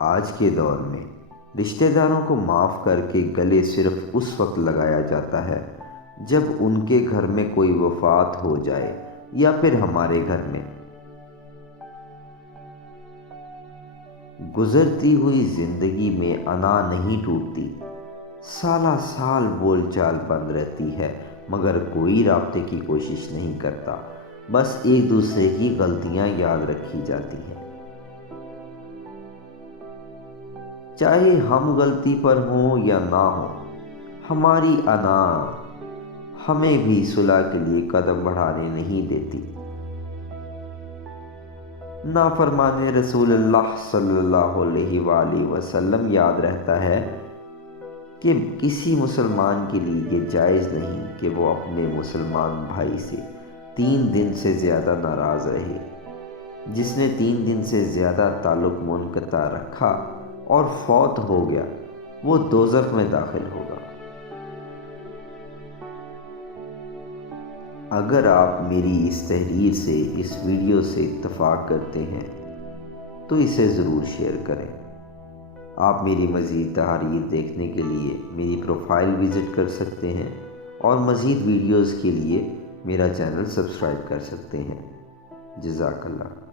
آج کے دور میں رشتہ داروں کو معاف کر کے گلے صرف اس وقت لگایا جاتا ہے جب ان کے گھر میں کوئی وفات ہو جائے یا پھر ہمارے گھر میں۔ گزرتی ہوئی زندگی میں انا نہیں ٹوٹتی، سالہ سال بول چال بند رہتی ہے، مگر کوئی رابطے کی کوشش نہیں کرتا، بس ایک دوسرے کی غلطیاں یاد رکھی جاتی ہیں۔ چاہے ہم غلطی پر ہوں یا نہ ہوں، ہماری انا ہمیں بھی صلح کے لیے قدم بڑھانے نہیں دیتی۔ نافرمان رسول اللہ صلی اللہ علیہ وآلہ وسلم یاد رہتا ہے کہ کسی مسلمان کے لیے یہ جائز نہیں کہ وہ اپنے مسلمان بھائی سے 3 دن سے زیادہ ناراض رہے۔ جس نے 3 دن سے زیادہ تعلق منقطع رکھا اور فوت ہو گیا، وہ دوزخ میں داخل ہوگا۔ اگر آپ میری اس تحریر سے، اس ویڈیو سے اتفاق کرتے ہیں تو اسے ضرور شیئر کریں۔ آپ میری مزید تحریر دیکھنے کے لیے میری پروفائل وزٹ کر سکتے ہیں اور مزید ویڈیوز کے لیے میرا چینل سبسکرائب کر سکتے ہیں۔ جزاک اللہ۔